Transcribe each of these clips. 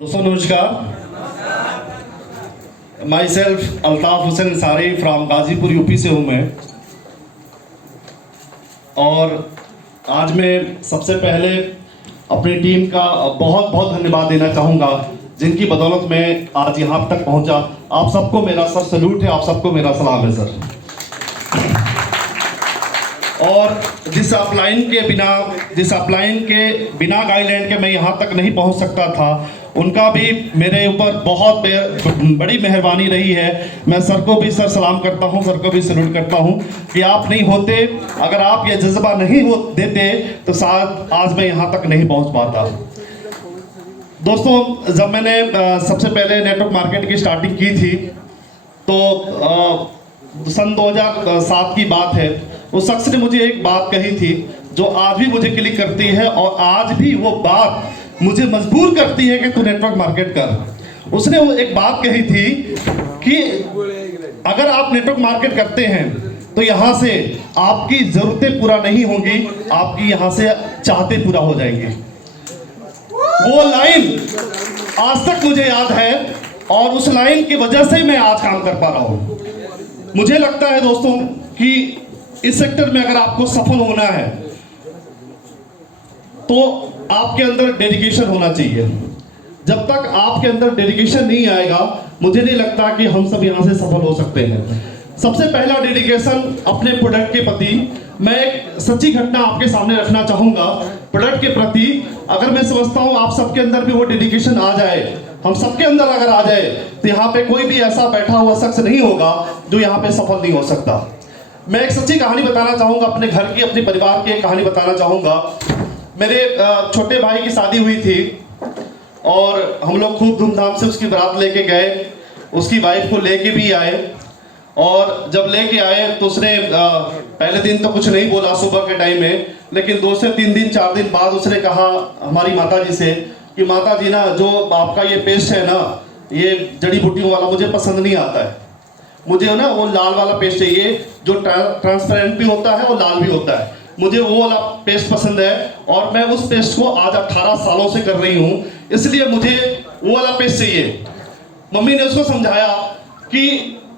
दोस्तों नमस्कार। My self Altaf Hussain Ansari from Ghazipur UP से हूँ मैं। और आज मैं सबसे पहले अपनी टीम का बहुत बहुत धन्यवाद देना चाहूँगा, जिनकी बदौलत मैं आज यहाँ तक पहुँचा। आप सबको मेरा सर सल्यूट है, आप सबको मेरा सलाम है सर। और जिस अपलाइन के बिना गाइडलाइन के मैं यहाँ तक नहीं पहुँच सकता था, उनका भी मेरे ऊपर बहुत बड़ी मेहरबानी रही है। मैं सर को भी सर सलाम करता हूँ, सर को भी सल्यूट करता हूँ कि आप नहीं होते, अगर आप ये जज्बा नहीं देते तो शायद आज मैं यहाँ तक नहीं पहुँच पाता। दोस्तों, जब मैंने सबसे पहले नेटवर्क मार्केट की स्टार्टिंग की थी तो सन 2007 की बात है। उस शख्स ने मुझे एक बात कही थी जो आज भी मुझे क्लिक करती है, और आज भी वो बात मुझे मजबूर करती है कि तू नेटवर्क मार्केट कर। उसने वो एक बात कही थी कि अगर आप नेटवर्क मार्केट करते हैं तो यहाँ से आपकी ज़रूरतें पूरा नहीं होंगी, आपकी यहाँ से चाहते पूरा हो जाएंगे। वो लाइन आज तक मुझे याद है, और उस लाइन की वजह से मैं आज काम कर पा रहा हूँ। मुझे लगता है दोस्तों कि इस सेक्टर में अगर आपको सफल होना है तो आपके अंदर डेडिकेशन होना चाहिए। जब तक आपके अंदर डेडिकेशन नहीं आएगा, मुझे नहीं लगता कि हम सब यहाँ से सफल हो सकते हैं। सबसे पहला डेडिकेशन अपने प्रोडक्ट के प्रति। मैं एक सच्ची घटना आपके सामने रखना चाहूँगा प्रोडक्ट के प्रति। अगर मैं समझता हूँ आप सबके अंदर भी वो डेडिकेशन आ जाए, हम सबके अंदर अगर आ जाए, तो यहाँ पे कोई भी ऐसा बैठा हुआ शख्स नहीं होगा जो यहाँ पे सफल नहीं हो सकता। मैं एक सच्ची कहानी बताना चाहूँगा, अपने घर की, अपने परिवार की एक कहानी बताना चाहूँगा। मेरे छोटे भाई की शादी हुई थी और हम लोग खूब धूमधाम से उसकी बारात लेके गए, उसकी वाइफ को लेके भी आए। और जब लेके आए तो उसने पहले दिन तो कुछ नहीं बोला सुबह के टाइम में, लेकिन 2 से 3 दिन 4 दिन बाद उसने कहा हमारी माता जी से कि माता जी ना, जो आपका ये पेस्ट है ना, ये जड़ी बूटियों वाला मुझे पसंद नहीं आता है। मुझे ना वो लाल वाला पेस्ट चाहिए जो ट्रांसपेरेंट भी होता है और लाल भी होता है। मुझे वो वाला पेस्ट पसंद है, और मैं उस पेस्ट को आज 18 सालों से कर रही हूँ, इसलिए मुझे वो वाला पेस्ट चाहिए। मम्मी ने उसको समझाया कि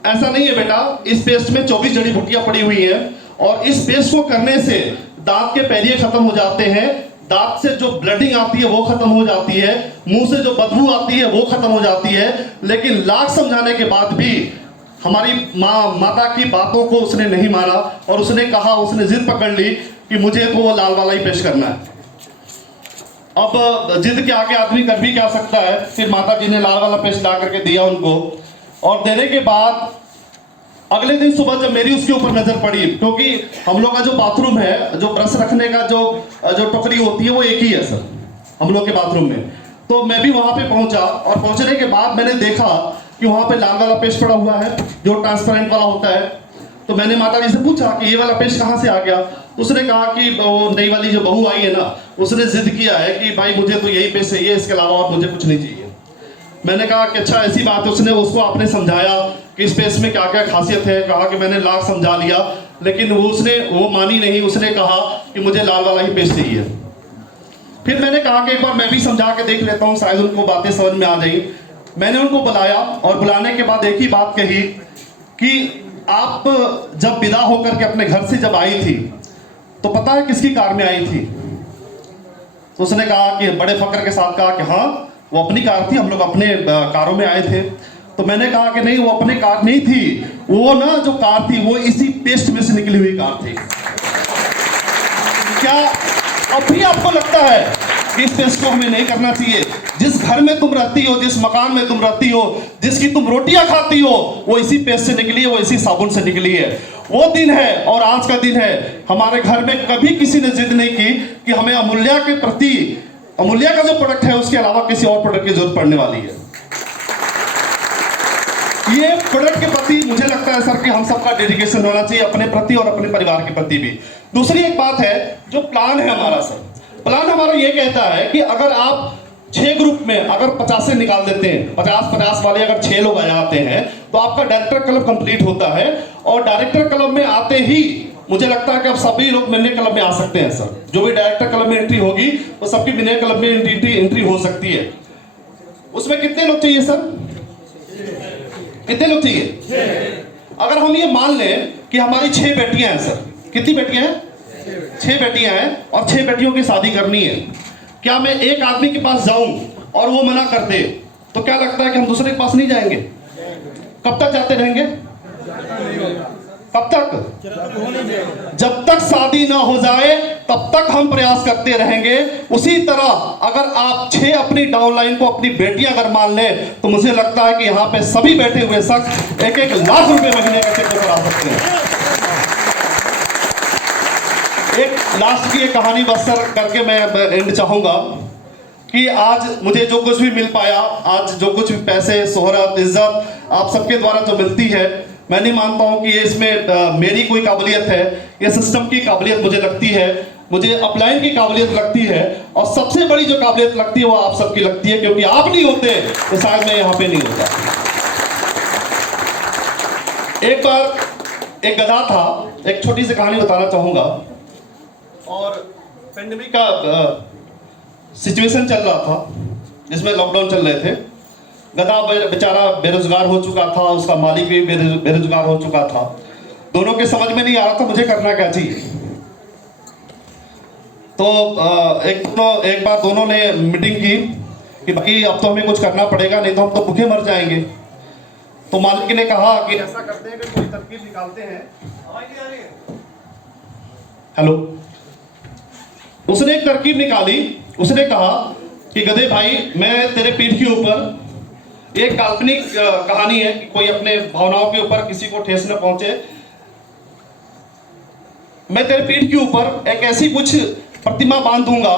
ऐसा नहीं है बेटा, इस पेस्ट में 24 जड़ी बूटियां पड़ी हुई हैं, और इस पेस्ट को करने से दांत के पैरिये खत्म हो जाते हैं, दांत से जो ब्लडिंग आती है वो खत्म हो जाती है, मुंह से जो बदबू आती है वो खत्म हो जाती है। लेकिन लाख समझाने के बाद भी हमारी माता की बातों को उसने नहीं माना, और उसने कहा, उसने जिद पकड़ ली कि मुझे तो वो लाल वाला ही पेश करना है। अब जिद के आगे आदमी कर भी क्या सकता है। फिर माता जी ने लाल वाला पेस्ट ला करके दिया उनको, और देने के बाद अगले दिन सुबह जब मेरी उसके ऊपर नजर पड़ी, क्योंकि हम लोग का जो बाथरूम है, जो ब्रश रखने का जो टोकरी होती है वो एक ही है सर हम लोग के बाथरूम में। तो मैं भी वहां पे पहुंचा, और पहुंचने के बाद मैंने देखा कि वहां पे लाल वाला पेस्ट पड़ा हुआ है जो ट्रांसपेरेंट वाला होता है। तो मैंने माता जी से पूछा कि ये वाला पेस्ट कहाँ से आ गया। उसने कहा कि वो नई वाली जो बहू आई है ना, उसने जिद किया है कि भाई मुझे तो यही पेस्ट चाहिए, इसके अलावा और मुझे कुछ नहीं चाहिए। मैंने कहा कि अच्छा ऐसी बात है। उसने उसको आपने समझाया कि इस पेस्ट में क्या क्या खासियत है। कहा कि मैंने लाख समझा लिया, लेकिन वो मानी नहीं। उसने कहा कि मुझे लाल वाला ही पेस्ट चाहिए। फिर मैंने कहा कि एक बार मैं भी समझा के देख लेता हूँ, शायद उनको बातें समझ में आ जाएगी। मैंने उनको बुलाया, और बुलाने के बाद एक ही बात कही कि आप जब विदा होकर के अपने घर से जब आई थी तो पता है किसकी कार में आई थी। तो उसने कहा कि बड़े फक्र के साथ कहा कि हाँ वो अपनी कार थी, हम लोग अपने कारों में आए थे। तो मैंने कहा कि नहीं, वो अपनी कार नहीं थी, वो ना जो कार थी वो इसी पेस्ट में से निकली हुई कार थी। क्या अब भी आपको लगता है कि इस पेस्ट को हमें नहीं करना चाहिए? जिस घर में तुम रहती हो, जिस मकान में तुम रहती हो, जिसकी तुम रोटियां खाती हो, वो इसी पेस्ट से निकली है, वो इसी साबुन से निकली है। वो दिन है और आज का दिन है। हमारे घर में कभी किसी ने जिद नहीं की कि हमें अमूल्या के प्रति, अमूल्या का जो प्रोडक्ट है उसके अलावा किसी और प्रोडक्ट की जरूरत पड़ने वाली है। ये प्रोडक्ट के प्रति मुझे लगता है सर कि हम सबका डेडिकेशन होना चाहिए, अपने प्रति और अपने परिवार के प्रति भी। दूसरी एक बात है, जो प्लान है हमारा सर, प्लान हमारा ये कहता है कि अगर आप 6 ग्रुप में अगर 50 से निकाल देते हैं, 50-50 वाले अगर 6 लोग आ जाते हैं, तो आपका डायरेक्टर क्लब कंप्लीट होता है। और डायरेक्टर क्लब में आते ही मुझे लगता है कि अब सभी लोग मिलने क्लब में आ सकते हैं सर। जो भी डायरेक्टर क्लब में एंट्री होगी वो सबकी मिलने क्लब में एंट्री हो सकती है। उसमें कितने लोग चाहिए सर? कितने लोग चाहिए? अगर हम ये मान लें कि हमारी 6 बेटियां हैं सर, कितनी बेटियां हैं? 6 बेटियां हैं और 6 बेटियों की शादी करनी है। क्या मैं एक आदमी के पास जाऊं और वो मना कर दे तो क्या लगता है कि हम दूसरे के पास नहीं जाएंगे? कब तक जाते रहेंगे? कब तक? जब तक शादी ना हो जाए तब तक हम प्रयास करते रहेंगे। उसी तरह अगर आप 6 अपनी डाउनलाइन को अपनी बेटियां अगर मान लें तो मुझे लगता है कि यहां पे सभी बैठे हुए शख्स 1-1 लाख रुपए महीने का चेक करा सकते हैं। एक लास्ट की एक कहानी बस सर करके मैं एंड चाहूंगा कि आज मुझे जो कुछ भी मिल पाया, आज जो कुछ भी पैसे, शोहरत, इज्जत आप सबके द्वारा जो मिलती है, मैं नहीं मानता हूं कि ये इसमें मेरी कोई काबिलियत है। ये सिस्टम की काबिलियत मुझे लगती है, मुझे अपलाइन की काबिलियत लगती है, और सबसे बड़ी जो काबिलियत लगती है वो आप सबकी लगती है, क्योंकि आप नहीं होते तो शायद मैं यहां पे नहीं होता। एक बार एक गधा था, एक छोटी सी कहानी बताना चाहूंगा। और पेंडेमिक का सिचुएशन चल रहा था जिसमें लॉकडाउन चल रहे थे। गधा बेचारा बेरोजगार हो चुका था, उसका मालिक भी बेरोजगार हो चुका था। दोनों के समझ में नहीं आ रहा था मुझे करना क्या चाहिए। तो एक बार दोनों ने मीटिंग की कि भाई अब तो हमें कुछ करना पड़ेगा, नहीं तो हम तो भूखे मर जाएंगे। तो मालिक ने कहा कि ऐसा करते हैं कि कोई तरकीब निकालते हैं। हेलो, उसने एक तरकीब निकाली। उसने कहा कि गधे भाई, मैं तेरे पीठ के ऊपर एक काल्पनिक कहानी है कि कोई अपने भावनाओं के ऊपर किसी को ठेस न पहुंचे। मैं तेरे पीठ के ऊपर एक ऐसी कुछ प्रतिमा बांध दूंगा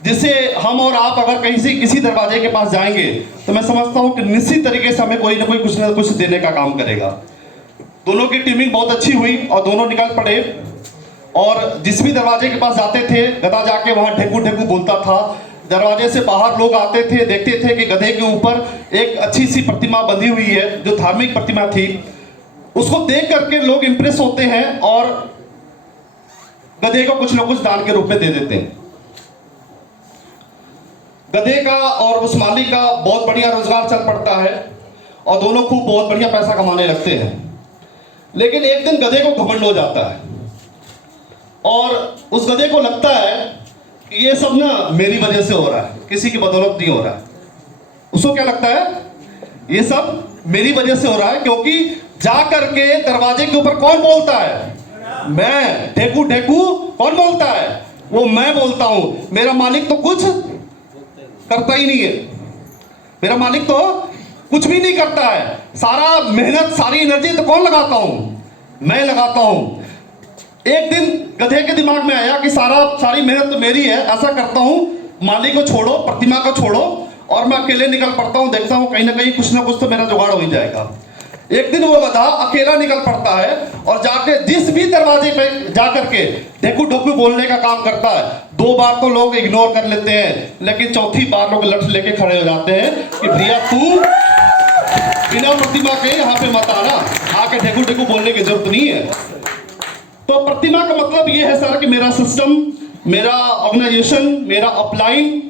जिससे हम और आप अगर कहीं से किसी दरवाजे के पास जाएंगे तो मैं समझता हूं कि निश्चित तरीके से हमें कोई ना कोई कुछ ना कुछ देने का काम करेगा। दोनों की टीमिंग बहुत अच्छी हुई और दोनों निकल पड़े, और जिस भी दरवाजे के पास जाते थे गधा जाके वहां ढेकू ढेकू बोलता था। दरवाजे से बाहर लोग आते थे, देखते थे कि गधे के ऊपर एक अच्छी सी प्रतिमा बंधी हुई है जो धार्मिक प्रतिमा थी। उसको देख करके लोग इंप्रेस होते हैं और गधे को कुछ ना कुछ दान के रूप में दे देते हैं। गधे का और उस मालिक का बहुत बढ़िया रोजगार चल पड़ता है और दोनों खूब बहुत बढ़िया पैसा कमाने लगते हैं। लेकिन एक दिन गधे को घमंड हो जाता है और उस गधे को लगता है कि ये सब ना मेरी वजह से हो रहा है, किसी की बदौलत नहीं हो रहा है। उसको क्या लगता है? ये सब मेरी वजह से हो रहा है, क्योंकि जा करके दरवाजे के ऊपर कौन बोलता है? मैं। ढेकू ढेकू कौन बोलता है? वो मैं बोलता हूं। मेरा मालिक तो कुछ करता ही नहीं है, मेरा मालिक तो कुछ भी नहीं करता है। सारा मेहनत, सारी एनर्जी तो कौन लगाता हूं? मैं लगाता हूं। एक दिन गधे के दिमाग में आया कि सारी मेहनत तो मेरी है, ऐसा करता हूं, मालिक को छोड़ो, प्रतिमा को छोड़ो और मैं अकेले निकल पड़ता हूं, देखता हूं कहीं ना कहीं कुछ ना कुछ तो मेरा जुगाड़ हो ही जाएगा। एक दिन वो गधा अकेला निकल पड़ता है और जाके जिस भी दरवाजे पे जाकर के ढेकू ढोकू बोलने का काम करता है। 2 बार तो लोग इग्नोर कर लेते हैं, लेकिन चौथी बार लोग लठ लेके खड़े हो जाते हैं कि भैया तू बिना प्रतिमा के यहाँ पे मत आना, आके ढेकू ढेकू बोलने की जरूरत नहीं है। तो प्रतिमा का मतलब ये है सर कि मेरा सिस्टम, मेरा ऑर्गेनाइजेशन, मेरा अपलाइन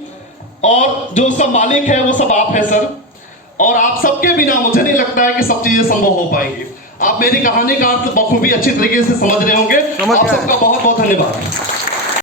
और जो सब मालिक है वो सब आप है सर। और आप सबके बिना मुझे नहीं लगता है कि सब चीजें संभव हो पाएंगी। आप मेरी कहानी का अर्थ बखूबी अच्छी तरीके से समझ रहे होंगे। आप सबका बहुत बहुत धन्यवाद।